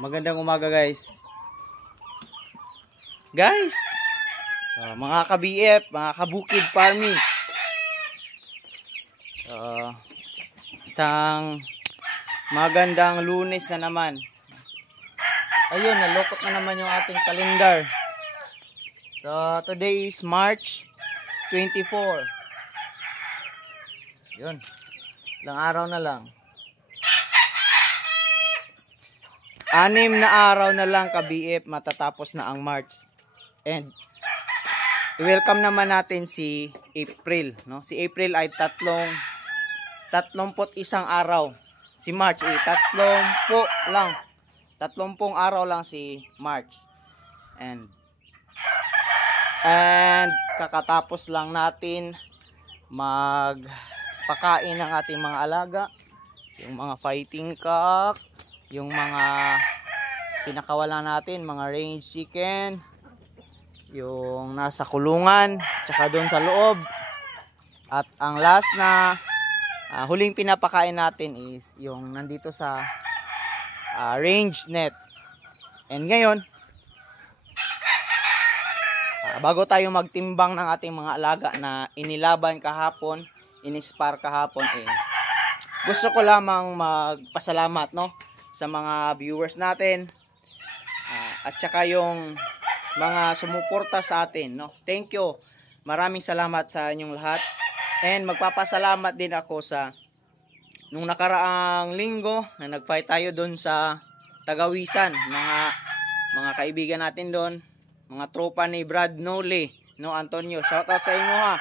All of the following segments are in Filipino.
Magandang umaga guys. Guys, mga ka-BF, mga kabukid farming. Isang magandang Lunes na naman. Ayun, nalukot na naman yung ating kalendar. So, today is March 24. Yun. Ilang araw na lang. 6 na araw na lang ka-BF, matatapos na ang March. And i-welcome naman natin si April, no? Si April ay 31 araw. Si March ay 30 lang. 30 araw lang si March. And kakatapos lang natin magpakain ng ating mga alaga, yung mga fighting cock, yung mga pinakawala natin, mga range chicken, yung nasa kulungan, tsaka doon sa loob. At ang last na huling pinapakain natin is yung nandito sa range net. And ngayon, bago tayo magtimbang ng ating mga alaga na inilaban kahapon, inispar kahapon, gusto ko lamang magpasalamat, no, sa mga viewers natin, at saka yung mga sumuporta sa atin, no. Thank you. Maraming salamat sa inyong lahat. And magpapasalamat din ako sa nung nakaraang linggo na nagfight tayo doon sa Tagawisan, mga kaibigan natin doon, mga tropa ni Brad Noli, no, Antonio. Shout out sa inyo, ha.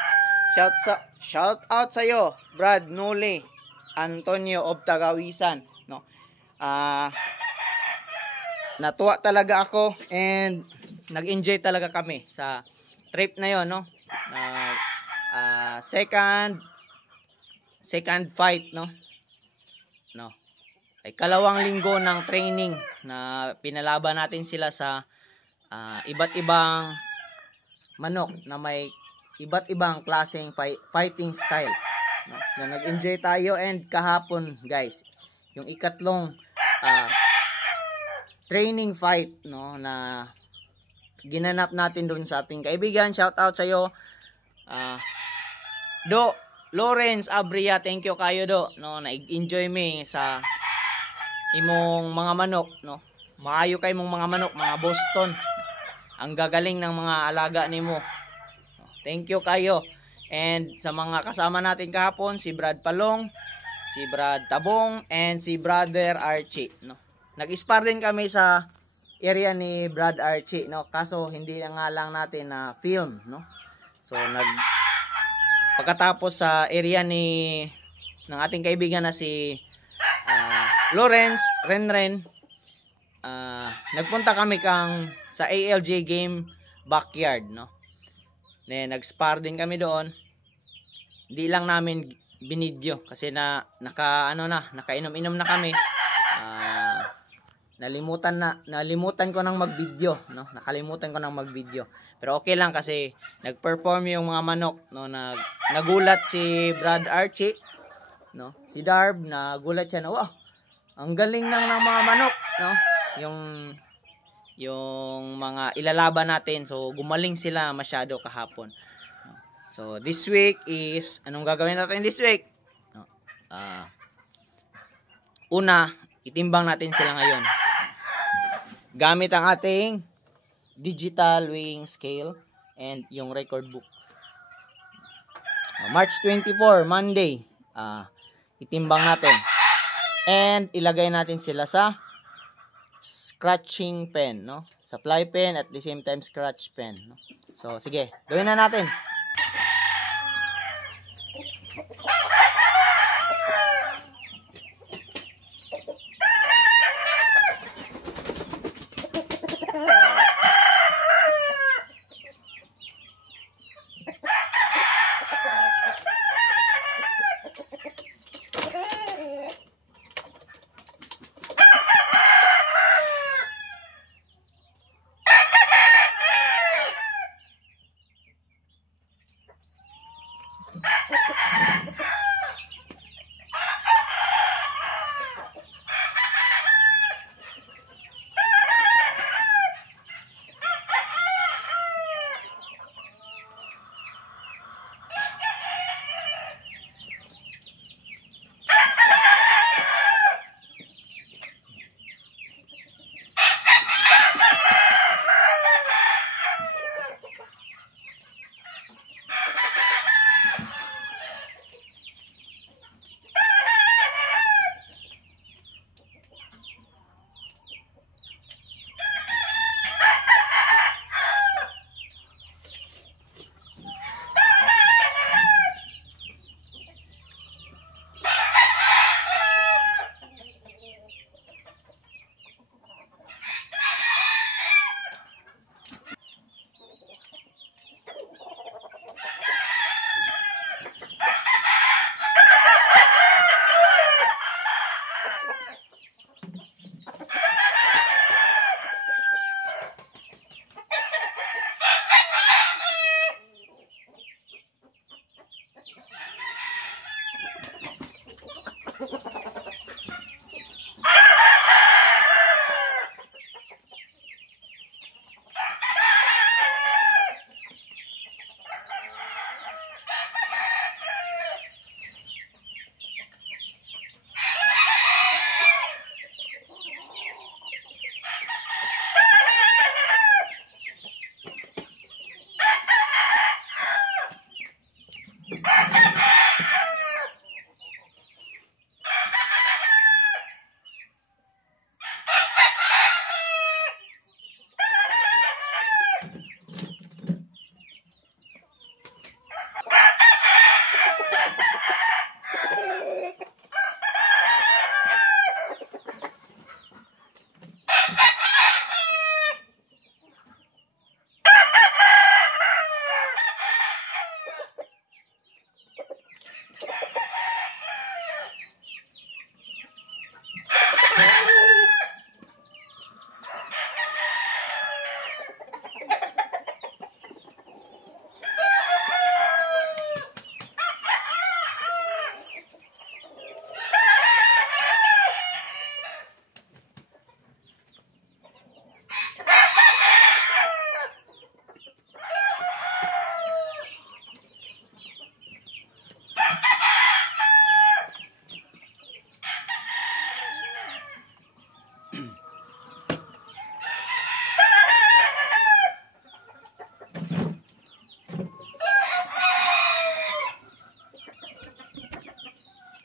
Shout out sa iyo, Brad Noli, Antonio of Tagawisan, no. Natuwa talaga ako and nag-enjoy talaga kami sa trip na yon, no. Second fight, no. Ay kalawang linggo ng training na pinalaban natin sila sa iba't ibang manok na may iba't ibang klaseng fighting style, no. Na nag-enjoy tayo. And kahapon, guys, yung ikatlong training fight, no, na ginanap natin doon sa ating kaibigan. Shout out sa iyo, Do Lawrence Abria. Thank you kayo, Do, no, na-enjoy me sa imong mga manok, no. Maayo kay mong mga manok, mga Boston. Ang gagaling ng mga alaga nimo. Thank you kayo. And sa mga kasama natin kahapon, si Brad Palong, si Brad Tabong, and si Brother Archie, no. Nag-spar din kami sa area ni Brad Archie, no. Kaso hindi na nga lang natin na film, no. So pagkatapos sa area ng ating kaibigan na si Lawrence Renren, nagpunta kami sa ALJ game backyard, no. Nag-spar din kami doon. Hindi lang namin binidyo kasi nakainom-inom na kami. Nalimutan ko nang mag-video, no. Nakalimutan ko nang mag-video. Pero okay lang kasi nag-perform yung mga manok, no. Nagulat si Brad Archie, no. Si Darb, nagulat siya na, wow, ang galing ng mga manok, no. Yung mga ilalaban natin. So gumaling sila masyado kahapon. So this week is anong gagawin natin this week? No. Una, itimbang natin sila ngayon gamit ang ating digital weighing scale and yung record book. March 24, Monday, itimbang natin and ilagay natin sila sa scratching pen, no, sa fly pen at the same time scratch pen, no? So sige, gawin na natin.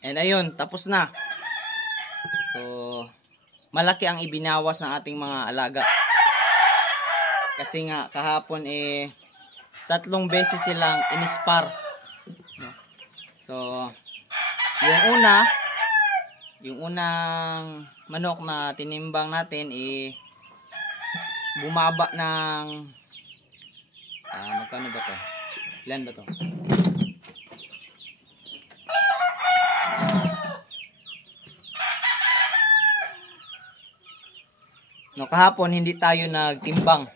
And ayun, tapos na. So, malaki ang ibinawas ng ating mga alaga. Kasi nga, kahapon 3 beses silang inispar. So, yung unang manok na tinimbang natin bumaba ng magkano ba to? Ilan ba to? No, kahapon hindi tayo nagtimbang.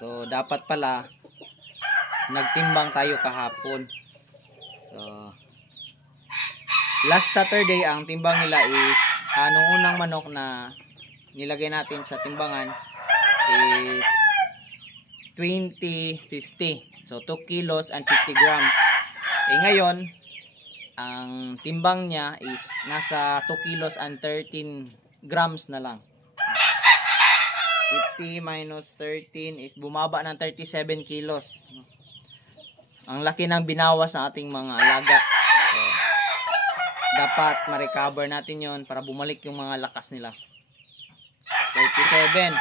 So, dapat pala nagtimbang tayo kahapon. So, last Saturday ang timbang nila is nung unang manok na nilagay natin sa timbangan is 2050. So, 2 kilos and 50 grams. Ngayon, ang timbang niya is nasa 2 kilos and 13 grams na lang. 50 minus 13 is bumaba ng 37 kilos. Ang laki ng binawas ng ating mga alaga. So, dapat ma-recover natin yon para bumalik yung mga lakas nila. 37.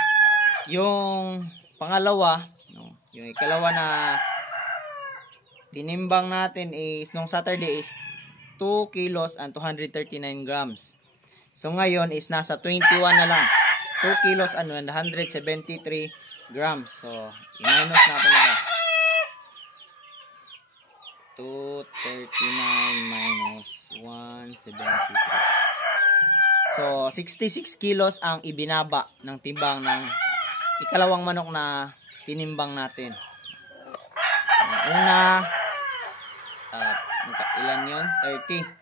Yung pangalawa, yung ikalawa na tinimbang natin is nung Saturday is 2 kilos and 239 grams. So ngayon is nasa 21 na lang. 2 kilos and 173 grams. So, i-minus natin ito. 239 minus 173. So, 66 kilos ang ibinaba ng timbang ng ikalawang manok na tinimbang natin. Una, ilan yun? 30.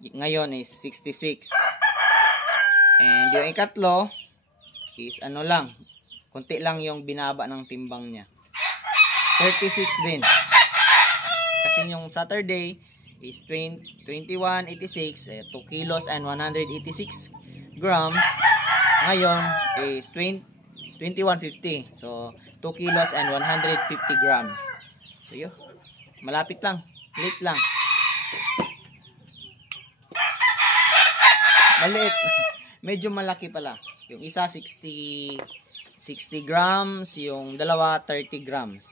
Ngayon is 66. And yung ikatlo is ano lang, konti lang yung binaba ng timbang niya. 36 din. Kasi yung Saturday is 2186, 2 kilos and 186 grams. Ngayon is 2150. So 2 kilos and 150 grams. So yun, malapit lang, late lang. Maliit. Medyo malaki pala. Yung isa 60 grams, yung dalawa 30 grams.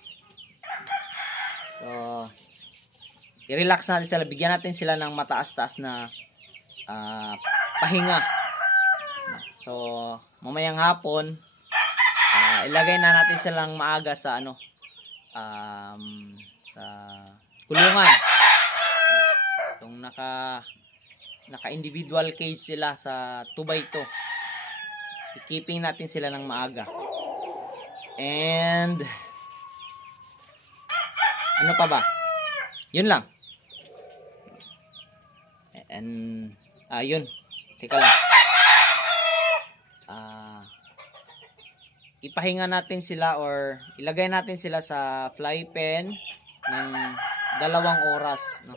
So, i-relax natin sila. Bigyan natin sila ng mataas-taas na pahinga. So, mamayang hapon, ilagay na natin silang maaga sa sa kulungan. Itong naka-individual cage sila sa 2x2. I-keeping natin sila ng maaga. And ano pa ba? Yun lang. And yun. Teka lang. Ipahinga natin sila or ilagay natin sila sa fly pen ng 2 oras, no?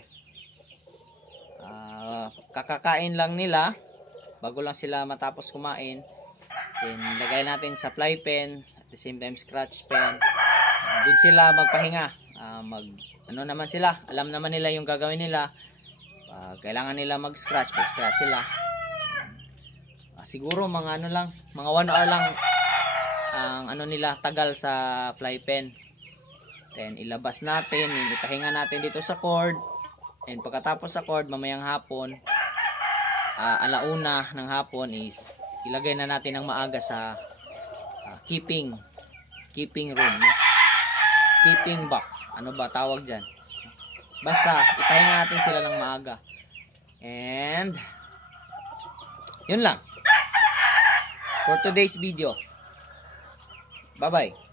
Kakakain lang nila bago lang sila matapos kumain. Then lagay natin sa fly pen at the same time scratch pen. Doon sila magpahinga. Ano naman sila, alam naman nila yung gagawin nila. Kailangan nila mag-scratch, scratch sila. Siguro mga mga 1 hour lang ang nila tagal sa fly pen. Then ilabas natin, ipahinga natin dito sa cord. And pagkatapos sa cord, mamayang hapon, alauna ng hapon is ilagay na natin ng maaga sa keeping room, no? Keeping box. Ano ba tawag dyan? Basta ipahinga natin sila ng maaga. And yun lang for today's video. Bye-bye.